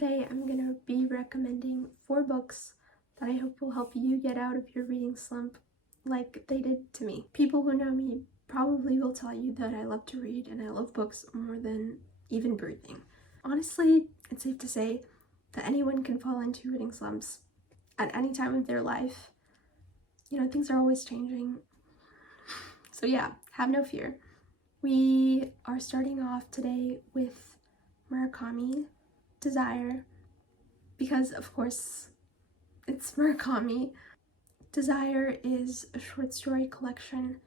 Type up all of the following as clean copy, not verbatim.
Today I'm going to be recommending 4 books that I hope will help you get out of your reading slump like they did to me. People who know me probably will tell you that I love to read and I love books more than even breathing. Honestly, it's safe to say that anyone can fall into reading slumps at any time of their life. You know, things are always changing. So yeah, have no fear. We are starting off today with Murakami, Desire, because of course it's Murakami. Desire is a short story collection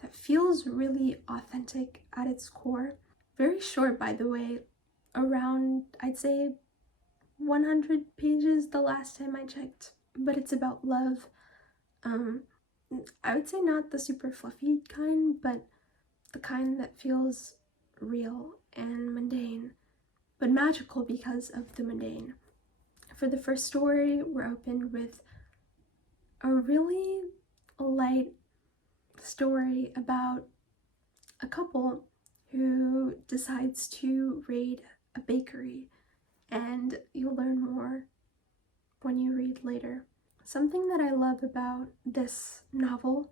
that feels really authentic at its core. Very short, by the way, around, I'd say, 100 pages the last time I checked, but it's about love. I would say not the super fluffy kind, but the kind that feels real and mundane, but magical because of the mundane. For the first story, we're opened with a really light story about a couple who decides to raid a bakery, and you'll learn more when you read later. Something that I love about this novel,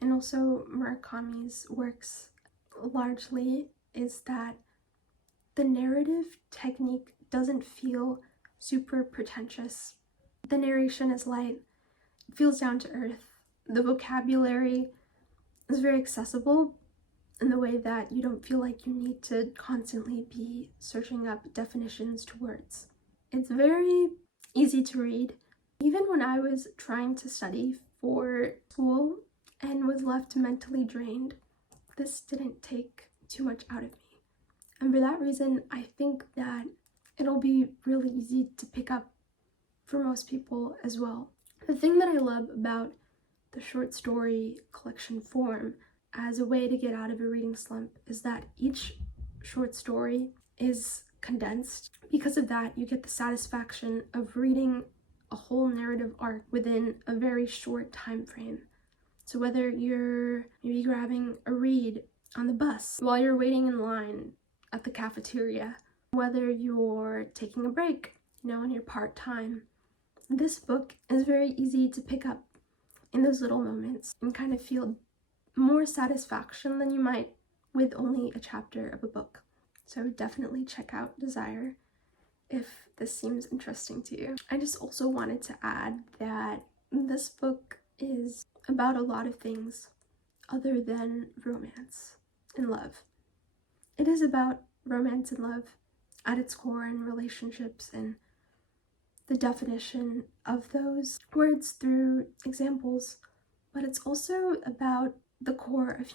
and also Murakami's works largely, is that the narrative technique doesn't feel super pretentious. The narration is light, it feels down to earth. The vocabulary is very accessible in the way that you don't feel like you need to constantly be searching up definitions to words. It's very easy to read. Even when I was trying to study for school and was left mentally drained, this didn't take too much out of me. And for that reason, I think that it'll be really easy to pick up for most people as well. The thing that I love about the short story collection form as a way to get out of a reading slump is that each short story is condensed. Because of that, you get the satisfaction of reading a whole narrative arc within a very short time frame. So whether you're maybe grabbing a read on the bus while you're waiting in line at the cafeteria, whether you're taking a break, in your part-time, this book is very easy to pick up in those little moments and kind of feel more satisfaction than you might with only a chapter of a book. So definitely check out Desire if this seems interesting to you. I just also wanted to add that this book is about a lot of things other than romance and love. It is about romance and love at its core, and relationships and the definition of those words through examples, but it's also about the core of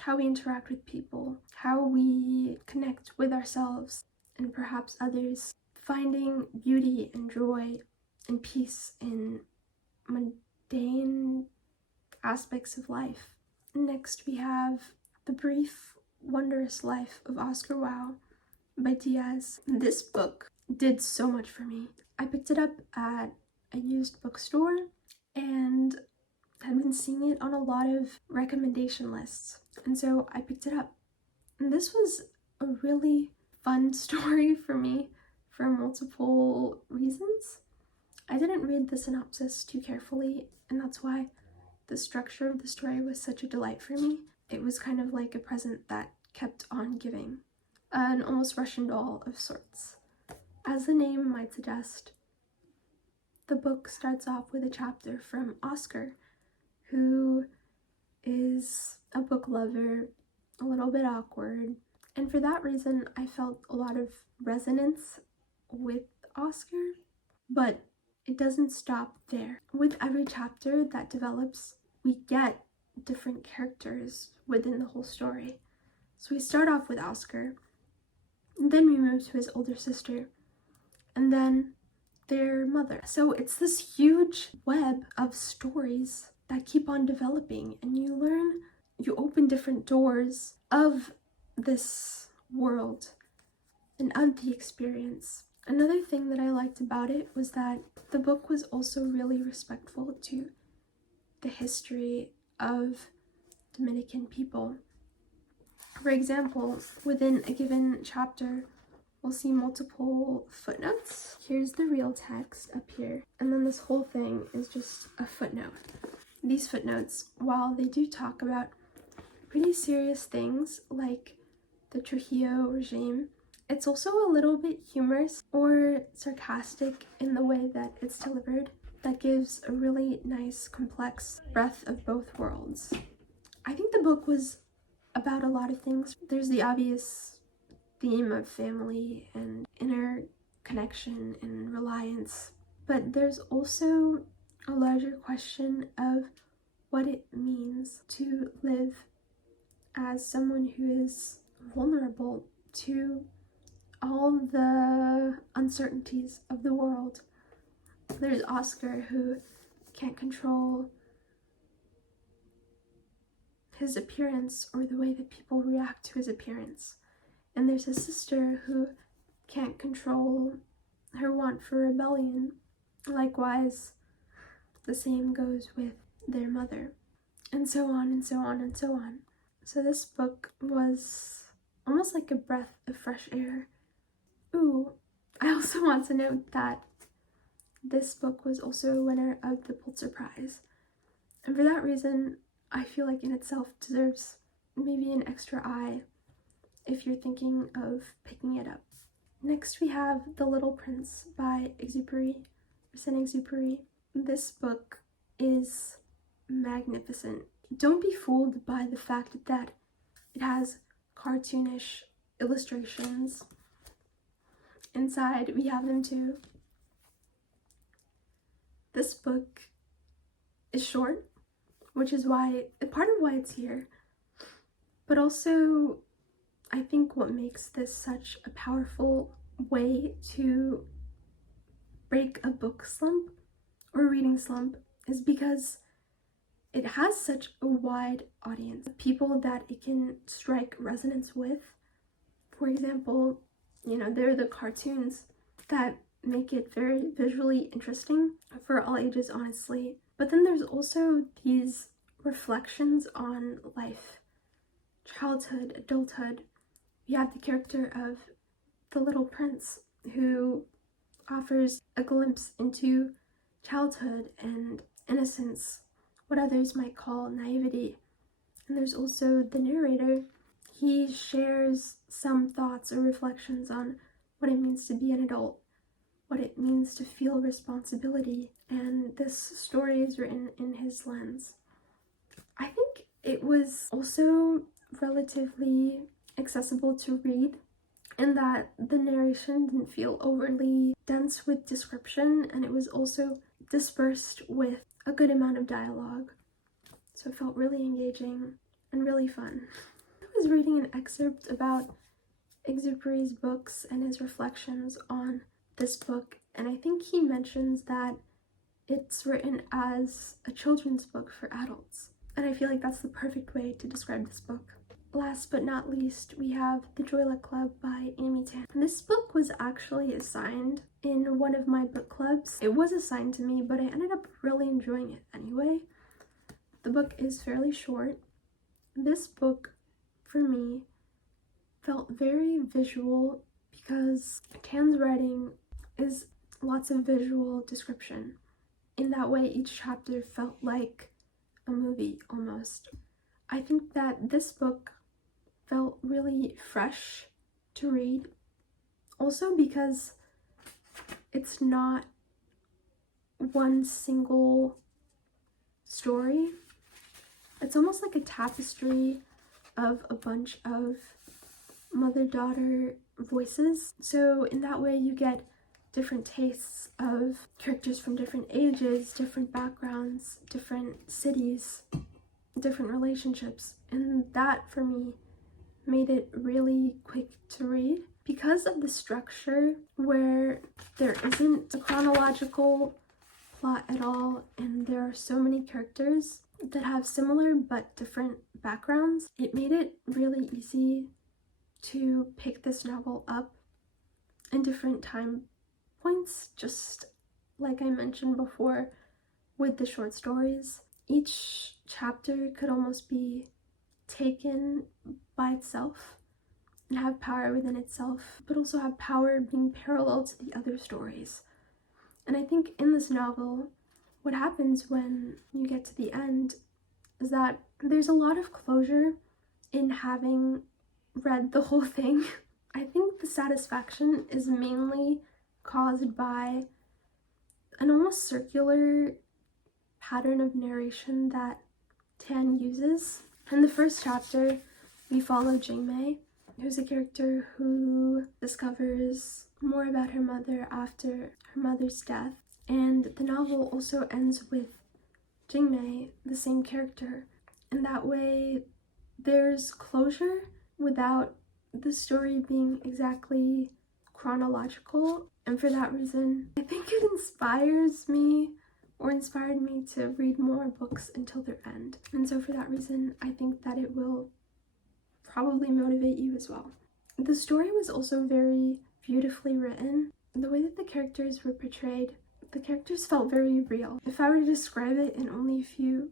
how we interact with people, how we connect with ourselves and perhaps others, finding beauty and joy and peace in mundane aspects of life. Next, we have The Brief, Wondrous Life of Oscar Wilde by Diaz. This book did so much for me. I picked it up at a used bookstore and had been seeing it on a lot of recommendation lists, and so I picked it up. And this was a really fun story for me for multiple reasons. I didn't read the synopsis too carefully, and that's why the structure of the story was such a delight for me. It was kind of like a present that kept on giving, an almost Russian doll of sorts. As the name might suggest, the book starts off with a chapter from Oscar, who is a book lover, a little bit awkward, and for that reason I felt a lot of resonance with Oscar, but it doesn't stop there. With every chapter that develops, we get different characters within the whole story. So we start off with Oscar, and then we move to his older sister, and then their mother. So it's this huge web of stories that keep on developing, and you open different doors of this world and of the experience. Another thing that I liked about it was that the book was also really respectful to the history of Dominican people. For example, within a given chapter, we'll see multiple footnotes Here's the real text up here, and then this whole thing is just a footnote. These footnotes, while they do talk about pretty serious things like the Trujillo regime, it's also a little bit humorous or sarcastic in the way that it's delivered that gives a really nice, complex breath of both worlds. I think the book was about a lot of things. There's the obvious theme of family and inner connection and reliance, but there's also a larger question of what it means to live as someone who is vulnerable to all the uncertainties of the world. There's Oscar, who can't control his appearance or the way that people react to his appearance. And there's his sister, who can't control her want for rebellion. Likewise, the same goes with their mother, and so on and so on and so on. So this book was almost like a breath of fresh air. Ooh, I also want to note that this book was also a winner of the Pulitzer Prize, and for that reason, I feel like in itself deserves maybe an extra eye if you're thinking of picking it up. Next we have The Little Prince by Saint-Exupery. This book is magnificent. Don't be fooled by the fact that it has cartoonish illustrations. Inside we have them too. This book is short, which is why, part of why it's here, but also I think what makes this such a powerful way to break a book slump or reading slump is because it has such a wide audience of people that it can strike resonance with. For example, there are the cartoons that make it very visually interesting for all ages, honestly. But then there's also these reflections on life, childhood, adulthood. We have the character of the little prince who offers a glimpse into childhood and innocence, what others might call naivety. And there's also the narrator. He shares some thoughts or reflections on what it means to be an adult, what it means to feel responsibility, and this story is written in his lens. I think it was also relatively accessible to read in that the narration didn't feel overly dense with description, and it was also dispersed with a good amount of dialogue, so it felt really engaging and really fun. I was reading an excerpt about Exupery's books and his reflections on this book, and I think he mentions that it's written as a children's book for adults, and I feel like that's the perfect way to describe this book. Last but not least, we have The Joy Luck Club by Amy Tan. This book was actually assigned in one of my book clubs. It was assigned to me, but I ended up really enjoying it anyway. The book is fairly short. This book, for me, felt very visual because Tan's writing is lots of visual description. In that way, each chapter felt like a movie almost. I think that this book felt really fresh to read, also because it's not one single story. It's almost like a tapestry of a bunch of mother-daughter voices. So in that way you get different tastes of characters from different ages, different backgrounds, different cities, different relationships, and that for me made it really quick to read. Because of the structure where there isn't a chronological plot at all and there are so many characters that have similar but different backgrounds, it made it really easy to pick this novel up in different time points, just like I mentioned before with the short stories. Each chapter could almost be taken by itself and have power within itself, but also have power being parallel to the other stories. And I think in this novel, what happens when you get to the end is that there's a lot of closure in having read the whole thing. I think the satisfaction is mainly caused by an almost circular pattern of narration that Tan uses. In the first chapter, we follow Jingmei, who's a character who discovers more about her mother after her mother's death. And the novel also ends with Jingmei, the same character. And that way, there's closure without the story being exactly chronological. And for that reason, I think it inspires me or inspired me to read more books until their end. And so for that reason, I think that it will probably motivate you as well. The story was also very beautifully written. The way that the characters were portrayed, the characters felt very real. If I were to describe it in only a few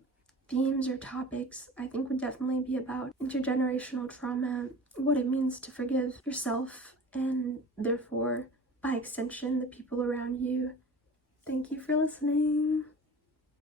themes or topics, I think would definitely be about intergenerational trauma, what it means to forgive yourself, and therefore, by extension, the people around you. Thank you for listening.